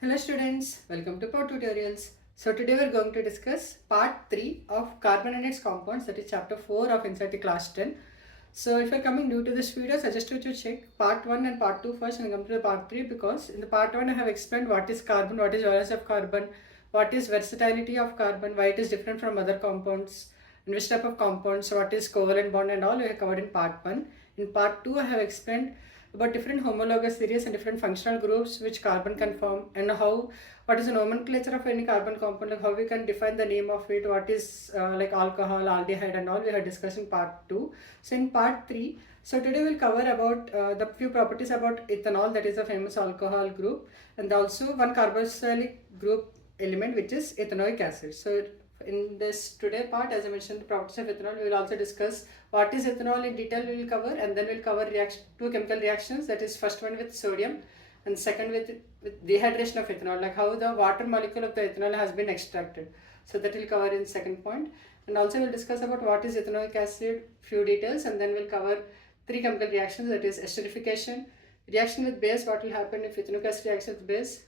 Hello students, welcome to Power Tutorials. So today we are going to discuss part 3 of carbon and its compounds, that is chapter 4 of NCERT class 10. So if you are coming new to this video, I suggest you to check part 1 and part 2 first and come to the part 3, because in the part 1 I have explained what is carbon, what is valence of carbon, what is versatility of carbon, why it is different from other compounds, and which type of compounds, what is covalent bond and all we have covered in part 1. In part 2 I have explained about different homologous series and different functional groups which carbon can form, and how what is the nomenclature of any carbon compound, like how we can define the name of it, what is like alcohol, aldehyde and all we have discussed in part 2. So in part 3, so today we'll cover about the few properties about ethanol, that is a famous alcohol group, and also one carboxylic group element which is ethanoic acid. So in this today part, as I mentioned, the properties of ethanol, we will also discuss what is ethanol in detail we will cover, and then we'll cover two chemical reactions, that is first one with sodium and second with dehydration of ethanol, like how the water molecule of the ethanol has been extracted. So that we'll cover in second point, and also we'll discuss about what is ethanoic acid, few details, and then we'll cover three chemical reactions, that is esterification, reaction with base, what will happen if ethanoic acid reacts with base,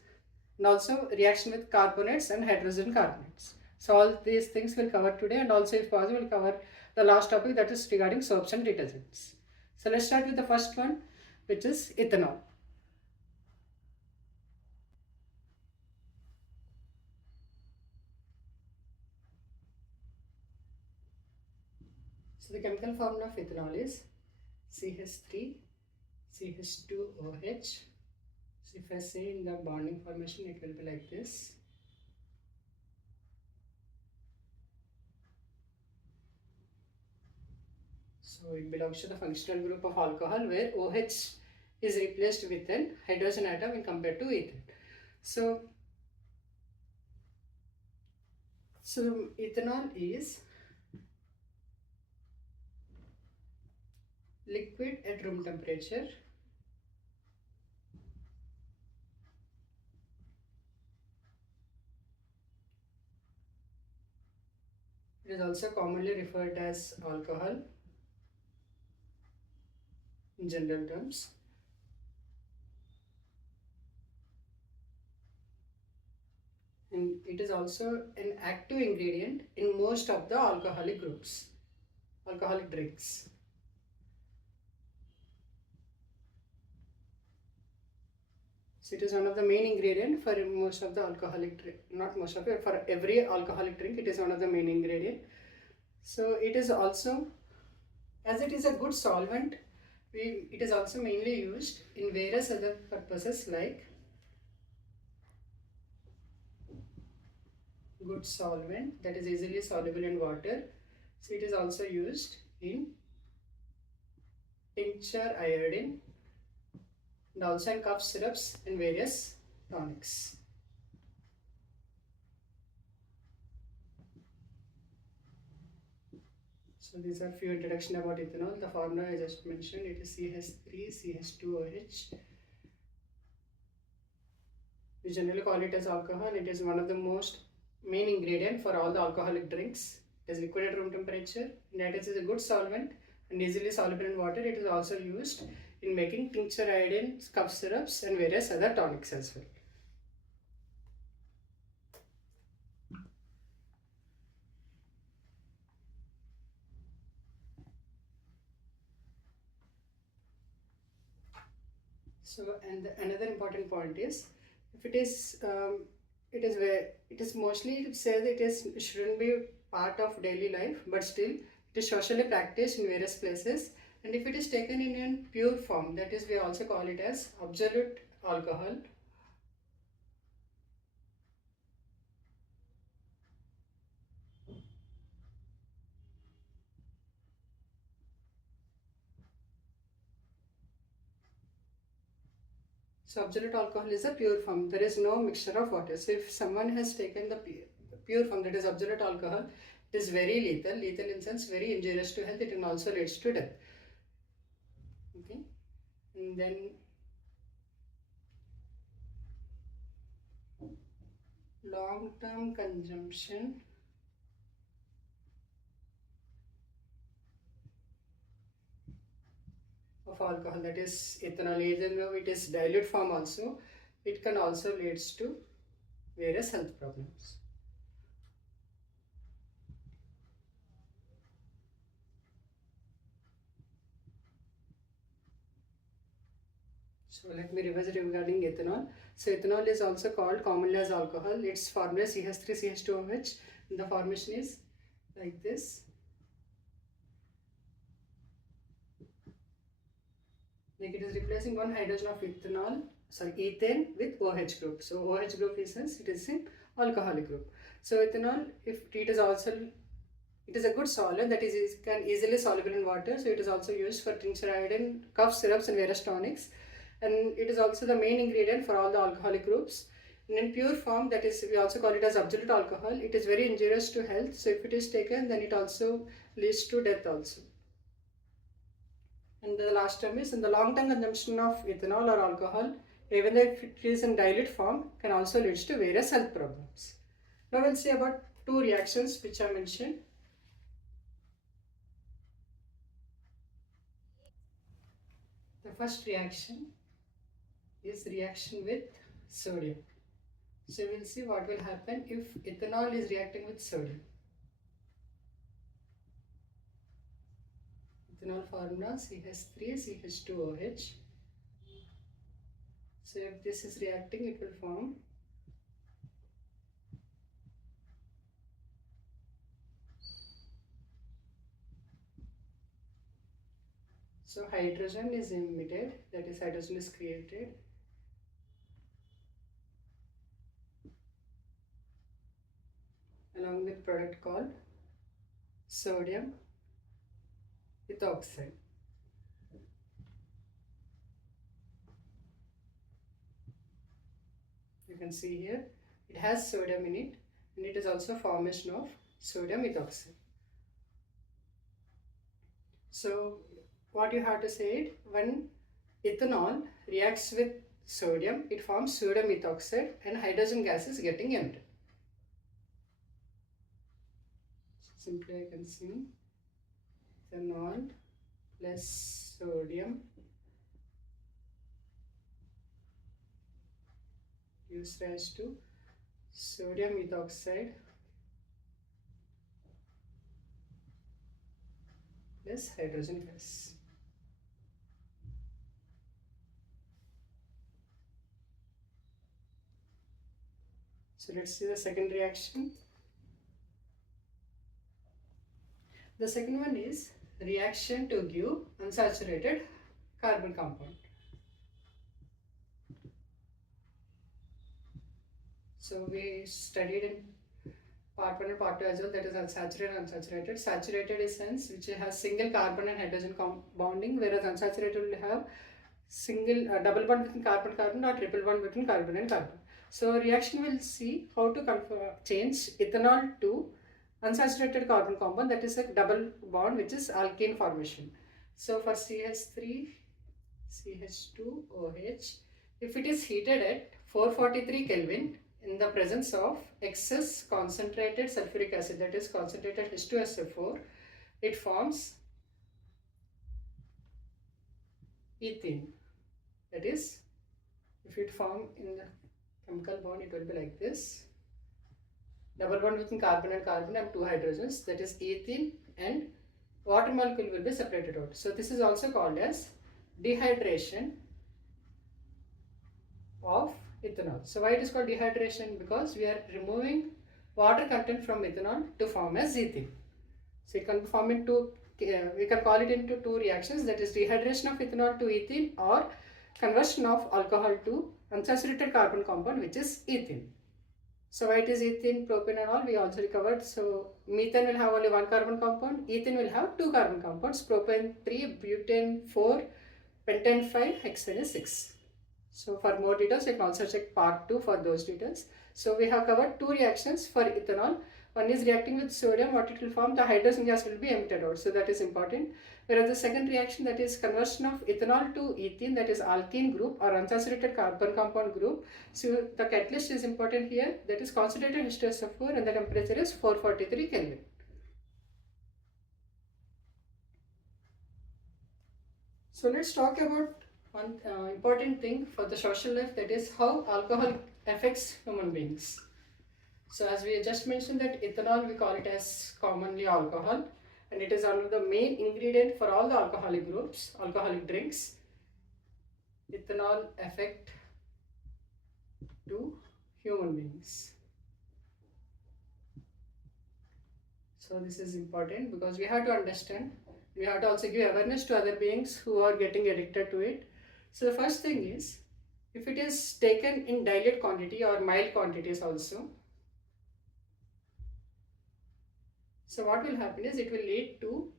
and also reaction with carbonates and hydrogen carbonates. So all these things we'll cover today, and also if possible we'll cover the last topic, that is regarding soaps and detergents. So let's start with the first one, which is ethanol. So the chemical formula of ethanol is CH3 CH2OH. So if I say in the bonding formation, it will be like this. So it belongs to the functional group of alcohol, where OH is replaced with an hydrogen atom when compared to ethane. So ethanol is liquid at room temperature. It is also commonly referred as alcohol in general terms. And it is also an active ingredient in most of the alcoholic groups, alcoholic drinks. So it is one of the main ingredient for most of the alcoholic drink, not most of it, for every alcoholic drink it is one of the main ingredient. So it is also, as it is a good solvent, it is also mainly used in various other purposes, like good solvent that is easily soluble in water. So it is also used in tincture iodine, and also in cough syrups and various tonics. So these are few introduction about ethanol. The formula I just mentioned, it is CH3 CH2OH. We generally call it as alcohol. It is one of the most main ingredient for all the alcoholic drinks. It is liquid at room temperature, and that is a good solvent and easily soluble in water. It is also used in making tincture iodine, cough syrups and various other tonics as well. So, and another important point is, if it is mostly said it shouldn't be part of daily life, but still it is socially practiced in various places. And if it is taken in a pure form, that is, we also call it as absolute alcohol. So absolute alcohol is a pure form. There is no mixture of water. So if someone has taken the pure form, that is absolute alcohol, it is very lethal. Lethal in sense very injurious to health. It can also leads to death. Okay, and then long-term consumption of alcohol, that is ethanol, even though it is dilute form also, it can also leads to various health problems. So let me revise regarding ethanol. So ethanol is also called commonly as alcohol. Its formula is CH3CH2OH. The formation is like this. Like it is replacing one hydrogen of ethane with OH group. So OH group is it is in alcoholic group. So ethanol, if it is also, it is a good solvent that is can easily soluble in water. So it is also used for tincture iodine, cough syrups and various tonics. And it is also the main ingredient for all the alcoholic groups. And in pure form, that is, we also call it as absolute alcohol. It is very injurious to health. So if it is taken, then it also leads to death also. And the last term is, in the long-term consumption of ethanol or alcohol, even if it is in dilute form, can also lead to various health problems. Now we'll see about two reactions which I mentioned. The first reaction is reaction with sodium. So we'll see what will happen if ethanol is reacting with sodium. Ethanol formula CH3CH2OH. So if this is reacting, it will form so hydrogen is emitted, that is hydrogen is created. Along with product called sodium ethoxide. You can see here it has sodium in it, and it is also formation of sodium ethoxide. So what you have to say it, when ethanol reacts with sodium, it forms sodium ethoxide and hydrogen gas is getting emitted. So simply I can see ethanol plus sodium gives rise to sodium ethoxide plus hydrogen gas. So let's see the second reaction. The second one is reaction to give unsaturated carbon compound. So we studied in part 1 and part 2 as well, that is unsaturated and unsaturated. Saturated is sense which has single carbon and hydrogen bonding, whereas unsaturated will have single double bond between carbon-carbon or triple bond between carbon and carbon. So reaction will see how to change ethanol to unsaturated carbon compound, that is a double bond which is alkene formation. So for CH3 CH2OH, if it is heated at 443 Kelvin in the presence of excess concentrated sulfuric acid, that is concentrated H2SO4, it forms ethene. That is, if it form in the chemical bond, it will be like this. Double bond between carbon and carbon and two hydrogens, that is ethene, and water molecule will be separated out. So this is also called as dehydration of ethanol. So why it is called dehydration? Because we are removing water content from ethanol to form as ethene. So it can form into, we can call it into two reactions, that is dehydration of ethanol to ethene or conversion of alcohol to unsaturated carbon compound which is ethene. So why it is ethene, propane and all we also covered. So methane will have only one carbon compound, ethene will have two carbon compounds, propane 3, butane 4, pentane 5, hexane is 6. So for more details you can also check part 2 for those details. So we have covered two reactions for ethanol. One is reacting with sodium, what it will form, the hydrogen gas will be emitted out, so that is important. Whereas the second reaction, that is conversion of ethanol to ethene, that is alkene group or unsaturated carbon compound group. So the catalyst is important here, that is concentrated H2SO4 and the temperature is 443 Kelvin. So let's talk about one important thing for the social life, that is how alcohol affects human beings. So as we just mentioned that ethanol, we call it as commonly alcohol, and it is one of the main ingredient for all the alcoholic groups, alcoholic drinks. Ethanol affect to human beings. So this is important because we have to understand, we have to also give awareness to other beings who are getting addicted to it. So the first thing is, if it is taken in dilute quantity or mild quantities also, so what will happen is it will lead to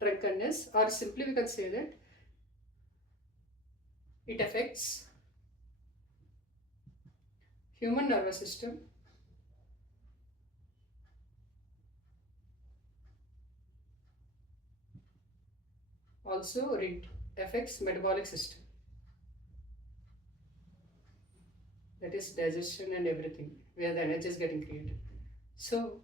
drunkenness, or simply we can say that it affects human nervous system, also it affects metabolic system, that is digestion and everything, where the energy is getting created. So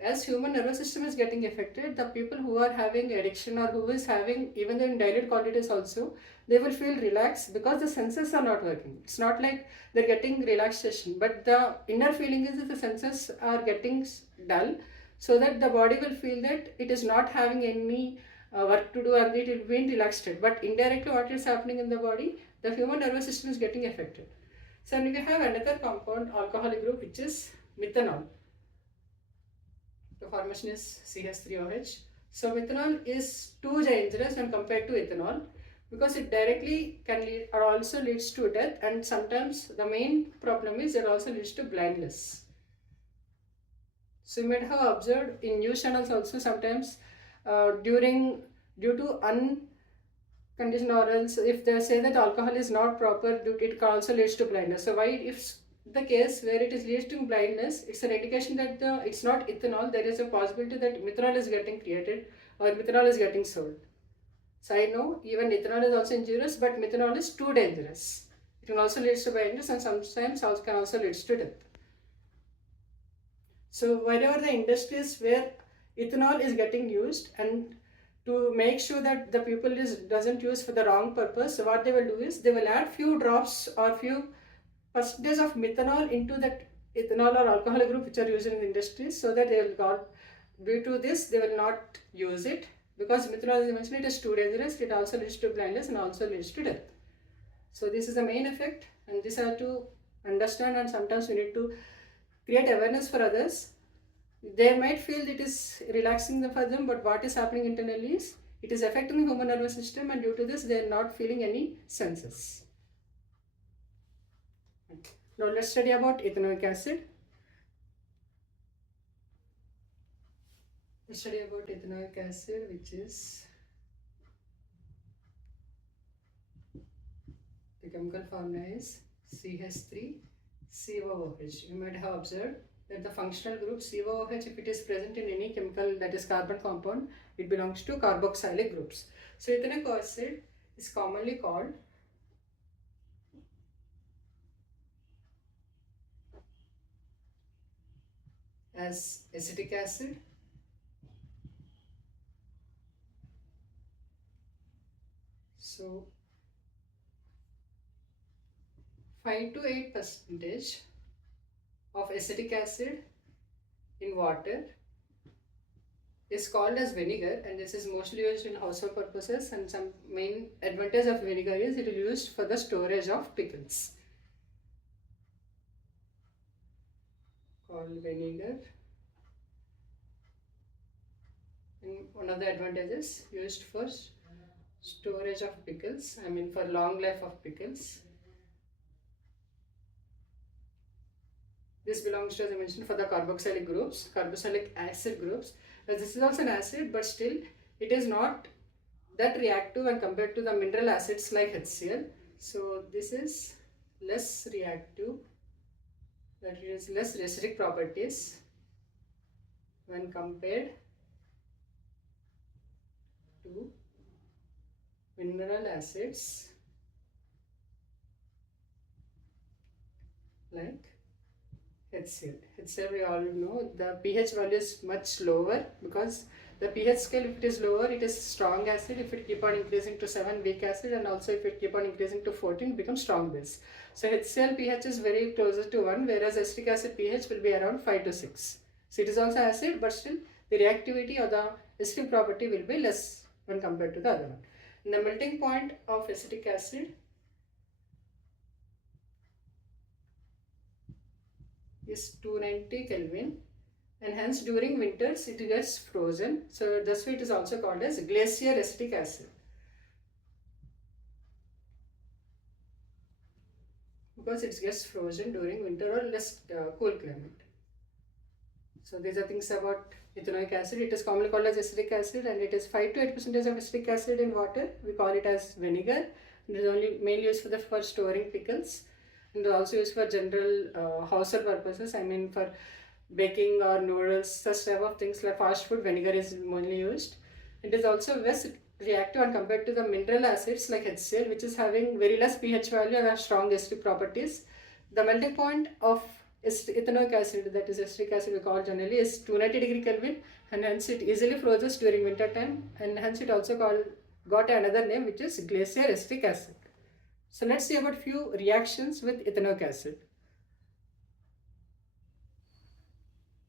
as human nervous system is getting affected, the people who are having addiction or who is having even in dilute quantities also, they will feel relaxed because the senses are not working. It's not like they're getting relaxation, but the inner feeling is that the senses are getting dull, so that the body will feel that it is not having any work to do and it will be relaxed. But indirectly what is happening in the body, the human nervous system is getting affected. So we have another compound alcoholic group, which is methanol. The formation is CH3OH. So methanol is too dangerous when compared to ethanol because it directly can lead or also leads to death, and sometimes the main problem is it also leads to blindness. So you might have observed in news channels also sometimes due to unconditioned, or else if they say that alcohol is not proper, it also leads to blindness. So why, if the case where it is leads to blindness, it's an indication that it's not ethanol, there is a possibility that methanol is getting created or methanol is getting sold. So I know even ethanol is also injurious, but methanol is too dangerous. It can also lead to blindness and sometimes also can also lead to death. So wherever the industries where ethanol is getting used, and to make sure that the people doesn't use for the wrong purpose, so what they will do is they will add few drops or few percentage of methanol into that ethanol or alcohol group which are used in the industries, so that they will not, due to this they will not use it, because methanol, as I mentioned, it is too dangerous, it also leads to blindness and also leads to death. So this is the main effect, and this have to understand, and sometimes we need to create awareness for others. They might feel it is relaxing for them, but what is happening internally is it is affecting the human nervous system, and due to this they are not feeling any senses. Now let's study about ethanoic acid. Let's study about ethanoic acid, which is the chemical formula is CH3COOH. You might have observed that the functional group COOH, if it is present in any chemical, that is carbon compound, it belongs to carboxylic groups. So ethanoic acid is commonly called as acetic acid, so 5 to 8% of acetic acid in water is called as vinegar, and this is mostly used in household purposes, and some main advantage of vinegar is it is used for the storage of pickles. Called vinegar, and one of the advantages used for storage of pickles, I mean for long life of pickles. This belongs to, as I mentioned, for the carboxylic groups, carboxylic acid groups. As this is also an acid, but still it is not that reactive when compared to the mineral acids like HCl. So this is less reactive, that is less acidic properties when compared to mineral acids like HCl. HCl, we all know the pH value is much lower because The pH scale, if it is lower, it is strong acid. If it keep on increasing to 7, weak acid, and also if it keep on increasing to 14, it becomes strong base. So HCl pH is very closer to 1, whereas acetic acid pH will be around 5 to 6. So it is also acid, but still the reactivity or the acidic property will be less when compared to the other one. And the melting point of acetic acid is 290 Kelvin, and hence during winters it gets frozen. So that's why it is also called as glacier acetic acid, because it gets frozen during winter or less cool climate. So these are things about ethanoic acid. It is commonly called as acetic acid, and it is 5 to 8% of acetic acid in water. We call it as vinegar. It is only mainly used for storing pickles, and also used for general household purposes. I mean, for baking or noodles, such type of things like fast food, vinegar is mainly used. It is also less reactive when compared to the mineral acids like HCl, which is having very less pH value and has strong acidic properties. The melting point of ethanoic acid, that is acetic acid we call generally, is 290 Kelvin, and hence it easily freezes during winter time, and hence it also got another name, which is glacier acetic acid. So let's see about few reactions with ethanoic acid.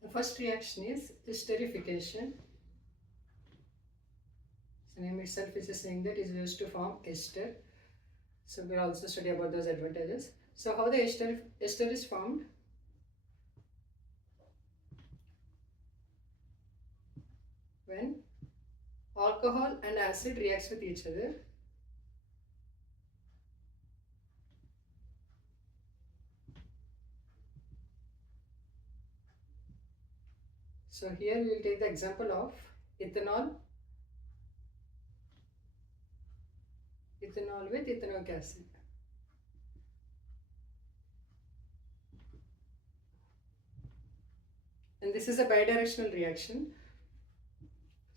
The first reaction is esterification. The name itself is just saying that is used to form ester. So we'll also study about those advantages. So how the ester is formed? When alcohol and acid reacts with each other. So here we will take the example of ethanol with ethanoic acid. And this is a bidirectional reaction.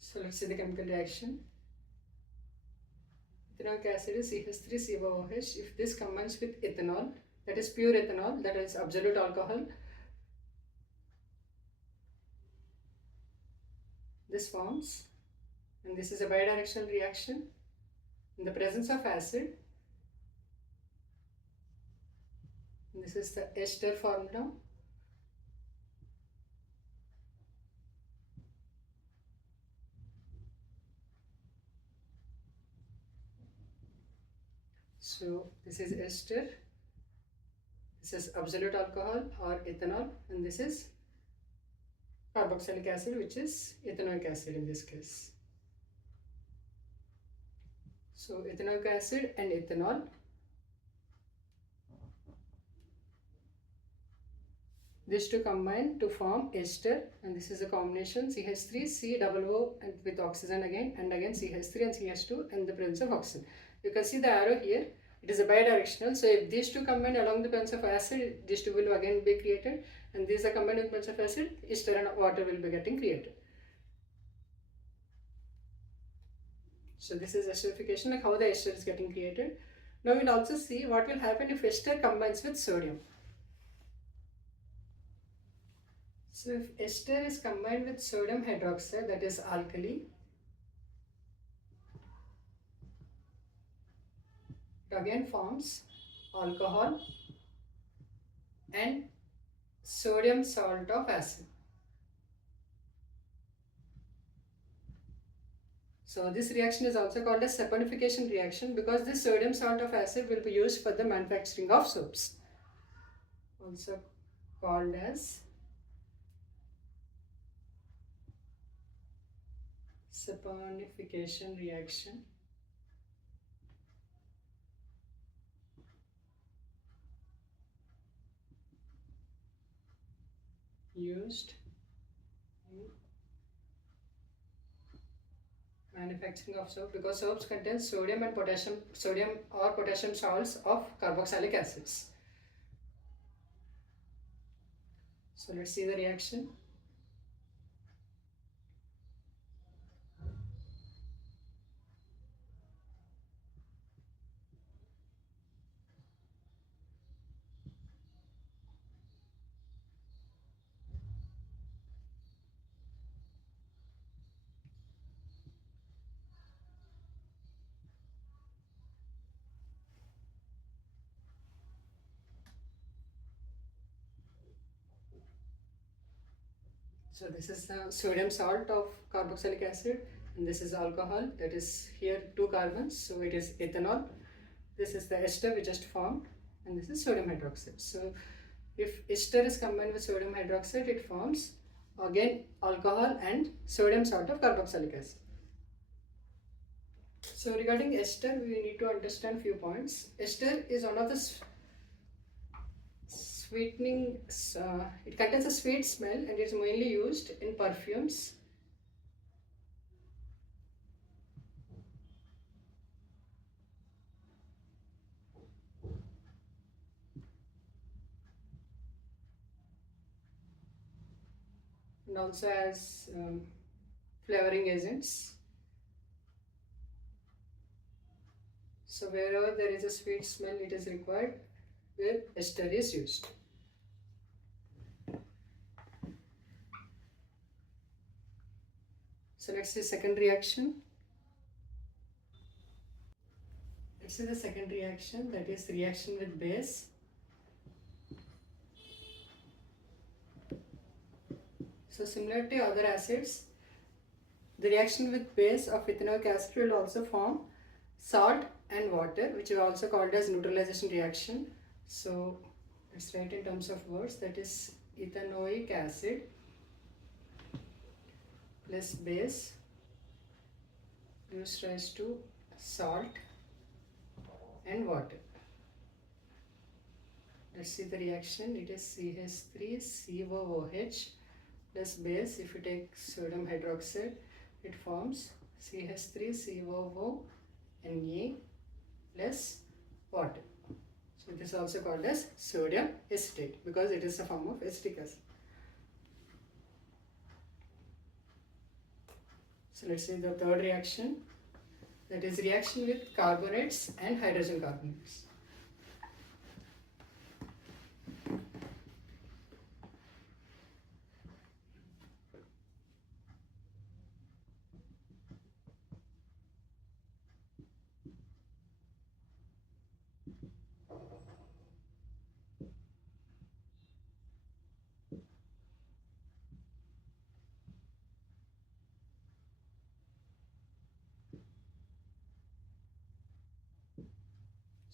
So let's see the chemical reaction. Ethanoic acid is CH3COOH. If this combines with ethanol, that is pure ethanol, that is absolute alcohol, this forms, and this is a bidirectional reaction. In the presence of acid, this is the ester formula. So this is ester, this is absolute alcohol or ethanol, and this is carboxylic acid, which is ethanoic acid in this case. So ethanoic acid and ethanol, these two combine to form ester, and this is a combination CH3COO and with oxygen again, and again CH3 and CH2 and the presence of oxygen. You can see the arrow here, it is a bidirectional. So if these two combine along the presence of acid, these two will again be created, and these are combined with presence of acid, ester and water will be getting created. So this is esterification, like how the ester is getting created. Now we'll also see what will happen if ester combines with sodium. So if ester is combined with sodium hydroxide, that is alkali, it again forms alcohol and sodium salt of acid. So this reaction is also called as saponification reaction, because this sodium salt of acid will be used for the manufacturing of soaps. Also called as saponification reaction. Used in manufacturing of soap, because soaps contain sodium or potassium salts of carboxylic acids. So let's see the reaction. So this is the sodium salt of carboxylic acid, and this is alcohol, that is here 2 carbons, so it is ethanol. This is the ester we just formed, and this is sodium hydroxide. So if ester is combined with sodium hydroxide, it forms again alcohol and sodium salt of carboxylic acid. So regarding ester, we need to understand few points. Ester is one of the sweetening, it contains a sweet smell and it's mainly used in perfumes. And also as flavoring agents. So wherever there is a sweet smell, it is required where ester is used. So let's see second reaction. Let's see the second reaction, that is reaction with base. So similar to other acids, the reaction with base of ethanoic acid will also form salt and water, which is also called as neutralization reaction. So let's write in terms of words, that is ethanoic acid plus base gives rise to salt and water. Let's see the reaction. It is CH3COOH plus base. If you take sodium hydroxide, it forms CH3COONA plus water. So this is also called as sodium acetate because it is a form of acetic acid. So let's see the third reaction, that is reaction with carbonates and hydrogen carbonates.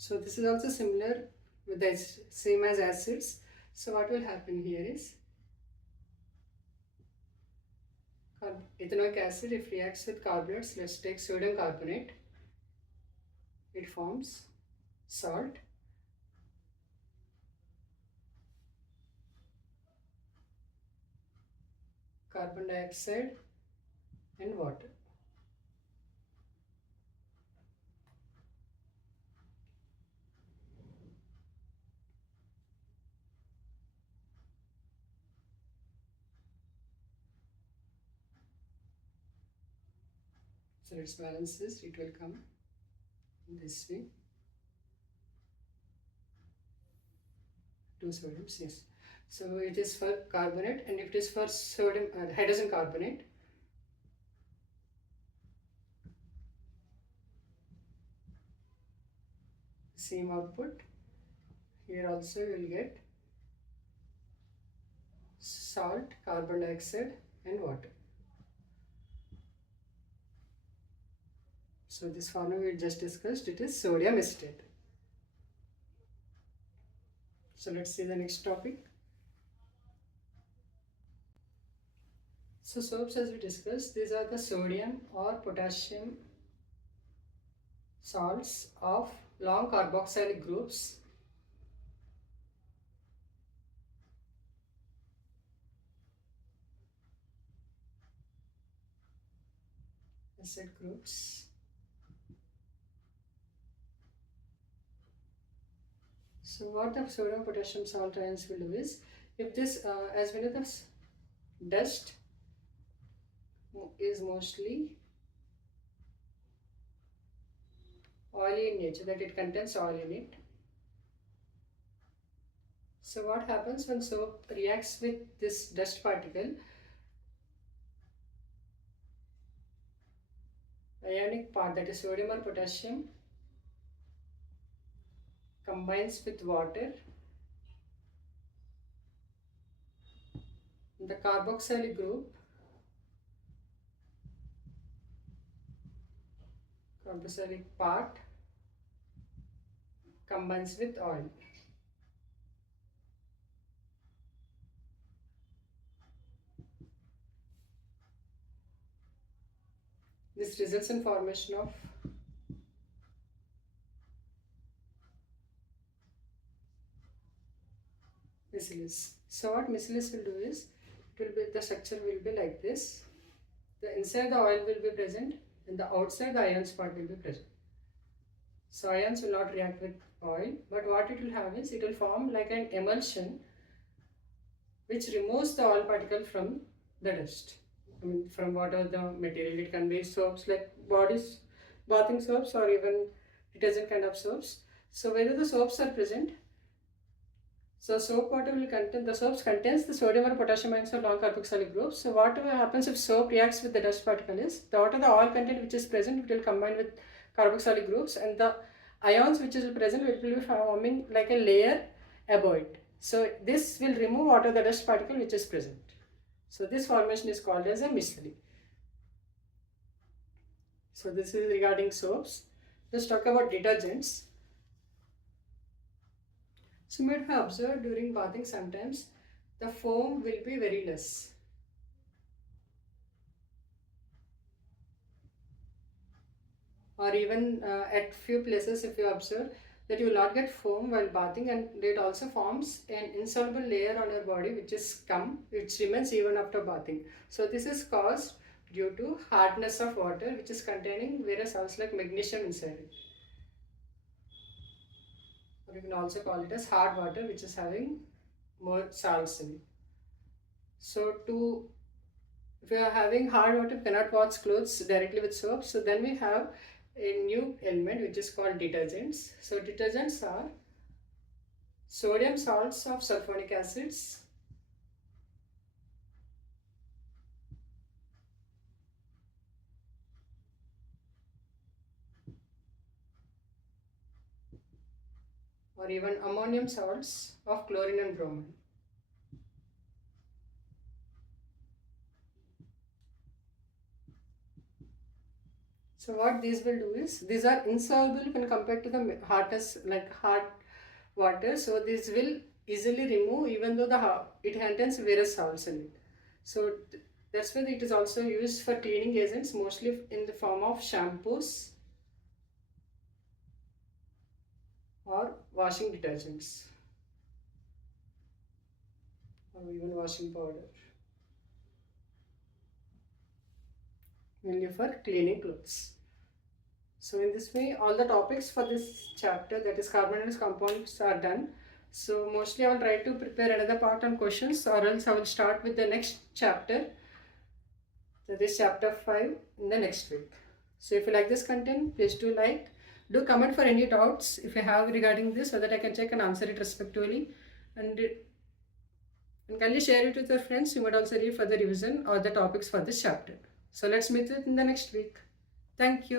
So this is also similar with the same as acids. So what will happen here is ethanoic acid, if reacts with carbonates, let's take sodium carbonate, it forms salt, carbon dioxide and water. So let's balance this, it will come this way. 2 sodiums, yes. So it is for carbonate, and if it is for sodium hydrogen carbonate, same output. Here also you will get salt, carbon dioxide and water. So this formula we just discussed, it is sodium acetate. So let's see the next topic. So soaps, as we discussed, these are the sodium or potassium salts of long carboxylic groups. Acid groups. So what the sodium potassium salt ions will do is, if this, as we know, this dust is mostly oily in nature, that it contains oil in it. So what happens when soap reacts with this dust particle, ionic part, that is sodium or potassium, combines with water, the carboxylic group carboxylic part combines with oil. This results in formation of micelles. So what micelles will do is, the structure will be like this. The inside the oil will be present and the outside the ions part will be present. So ions will not react with oil, but what it will have is, it will form like an emulsion which removes the oil particle from the dust. I mean, from whatever the material. It can be soaps like bathing soaps, or even detergent kind of soaps. So whether the soaps are present, so soap water will contain, the soaps contains the sodium or potassium ions of long carboxylic groups. So whatever happens if soap reacts with the dust particle is, the oil content which is present, it will combine with carboxylic groups, and the ions which is present, it will be forming like a layer above it. So this will remove whatever the dust particle which is present. So this formation is called as a micelle. So this is regarding soaps. Let's talk about detergents. So you might have observed during bathing sometimes the foam will be very less. Or even at few places, if you observe that you will not get foam while bathing, and it also forms an insoluble layer on your body which is scum, which remains even after bathing. So this is caused due to hardness of water which is containing various salts like magnesium inside it. Or you can also call it as hard water which is having more salts in it. So if you are having hard water, you cannot wash clothes directly with soap. So then we have a new element which is called detergents. So detergents are sodium salts of sulfuric acids, or even ammonium salts of chlorine and bromine. So what these will do is, these are insoluble when compared to the hardness, like hard water. So this will easily remove, even though it contains various salts in it. So that's why it is also used for cleaning agents, mostly in the form of shampoos or washing detergents, or even washing powder, mainly for cleaning clothes. So in this way, all the topics for this chapter, that is carbonates compounds, are done. So mostly I will try to prepare another part on questions, or else I will start with the next chapter, that is chapter 5, in the next week. So if you like this content, please do like, do comment for any doubts if you have regarding this, so that I can check and answer it respectively, and kindly share it with your friends. You might also read further revision or the topics for this chapter. So let's meet it in the next week. Thank you.